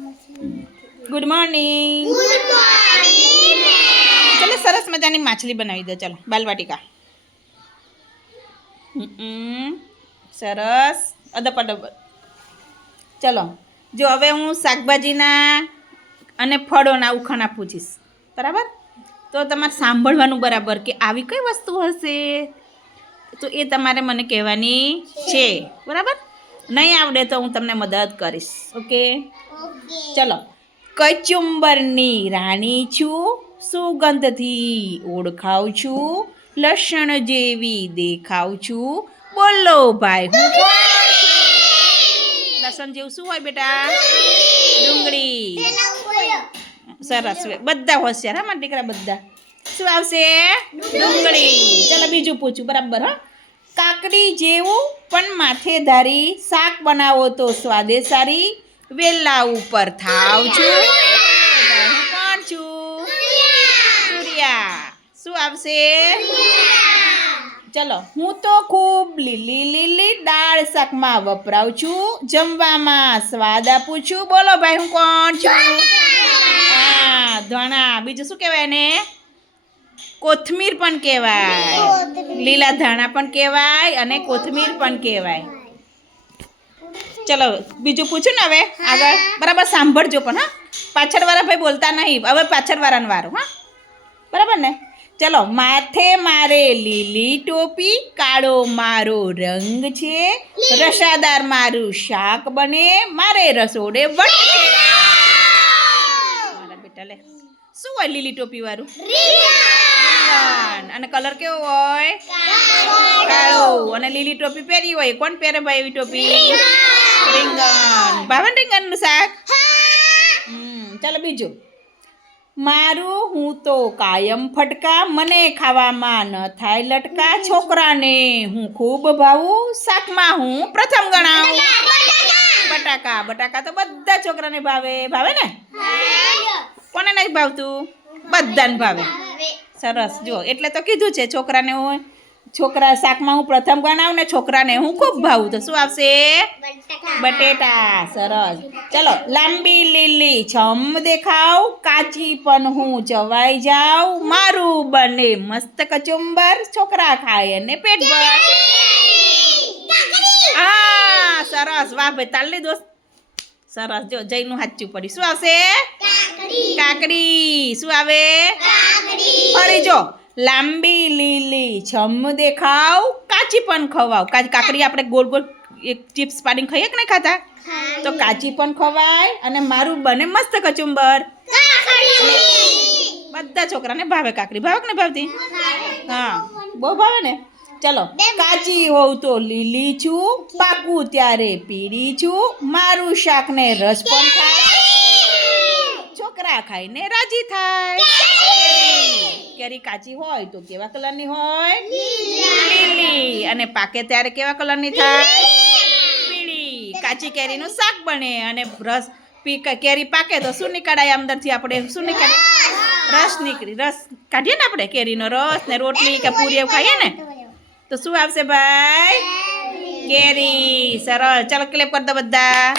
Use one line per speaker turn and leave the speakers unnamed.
Good morning ચલો સરસ મજાની માછલી બનાવી દો ચલો બાલવાટિકા. સરસ. અદપ અદપ ચલો જો હવે હું શાકભાજીના અને ફળોના ઉખાણા પૂછીશ. બરાબર? તો તમારે સાંભળવાનું બરાબર કે આવી કઈ વસ્તુ હશે? તો એ તમારે મને કહેવાની છે. બરાબર? નહીં આવડે તો હું તમને મદદ કરીશ. ઓકે? ચલો. કચુંબરની રાણી છું સુગંધથી ઓળખાવ છું લસણ જેવી દેખાવ છું. બોલો ભાઈ હું લસણ જેવું શું હોય બેટા? ડુંગળી. સરસ. બધા હોશિયાર હા મારા દીકરા બધા. શું આવશે? ડુંગળી. ચાલો બીજું પૂછું. બરાબર હા? કાકડી જેવું પણ માથેધારી શાક બનાવો તો સ્વાદે સારી. વેલા ઉપર થાવ છું હું કોણ છું. સૂર્યા શું આવશે? ચલો હું તો ખૂબ લીલી લીલી દાળ શાકમાં વપરાવું છું. જમવામાં સ્વાદ આપું છું. બોલો ભાઈ હું કોણ છું? હા ધણા. બીજું શું કહેવાય ને કોથમીર પણ કહેવાય. લીલા ધાણા પણ કહેવાય અને કોથમીર પણ કહેવાય. ચલો બીજું પૂછું ને હવે? આગળ? બરાબર સાંભળજો પણ હા? પાછળવાળા ભાઈ બોલતા નહીં. હવે પાછળવાળાનો વારું હા? બરાબર ને? ચલો માથે મારે લીલી ટોપી કાળો મારો રંગ છે. રસાદાર મારું શાક બને મારે રસોડે વટ છે મારા બેટા લે શું હોય લીલી ટોપી વાળું. અને કલર કેવો હોય? કાળો. અને લીલી ટોપી પહેરી હોય કોણ પહેરે ભાઈ એવી ટોપી? રીંગણ ભાવે ને રીંગણનું શાક? હમ ચાલો બીજું. મારું હું તો કાયમ ફટકા મને ખાવામાં ન થાય લટકા. છોકરાને હું ખૂબ ભાવું. શાકમાં હું પ્રથમ ગણાવું. બટાકા. બટાકા. તો બધા છોકરાને ભાવે. ભાવે ને? કોને નહીં ભાવતું? બધાને ભાવે. સરસ. જો એટલે તો કીધું છે છોકરાને હું છોકરા શાકમાં હું પ્રથમ ગણાવું ને છોકરાને હું ખૂબ ભાવું. તો શું આવશે? બટેટા. સરસ. ચલો લાંબી લીલી છમ દેખાવ કાચી પણ હું ચવાઈ જાઉં. મારું બને મસ્ત કચુંબર છોકરા ખાય અને પેટ ભર. હા સરસ. વાહ ભાઈ તાલી દોસ્ત. સરસ. જો જયનું સાચું પડ્યું શું આવશે? કાકડી. શું આવે? ફરી જો. લાંબી લીલી જમ દેખાવ કાચી પણ ખવાવ. કાચી કાકડી આપણે ગોળ ગોળ એક ચિપ્સ પાડીને ખાઈએ કે નહીં ખાતા? તો કાચી પણ ખવાય અને મારું બને મસ્ત કચુંબર. બધા છોકરાને ભાવે કાકડી. ભાવે કે ને ભાવતી? હા બહુ ભાવે ને? ચલો. કાચી હોઉં તો લીલી છું પાકું ત્યારે પીળી છું મારું શાકને રસ પણ થાય. છોકરા ખાઈને રાજી થાય. કેરી. કેરી કાચી હોય તો કેવા કલરની હોય? લીલી અને પાકે ત્યારે કેવા કલરની થાય? પીળી. કાચી કેરીનું શાક બને અને રસ પી કેરી પાકે તો શું નીકળાય અંદરથી આપણે? શું નીકળે? રસ નીકળી રસ. કાઢીએ ને આપણે કેરીનો રસ ને રોટલી કે પૂરી એવું ખાઈએ ને? તો શું આવશે ભાઈ? કેરી. સરસ. ચાલો ક્લેપ કરી દો બધા.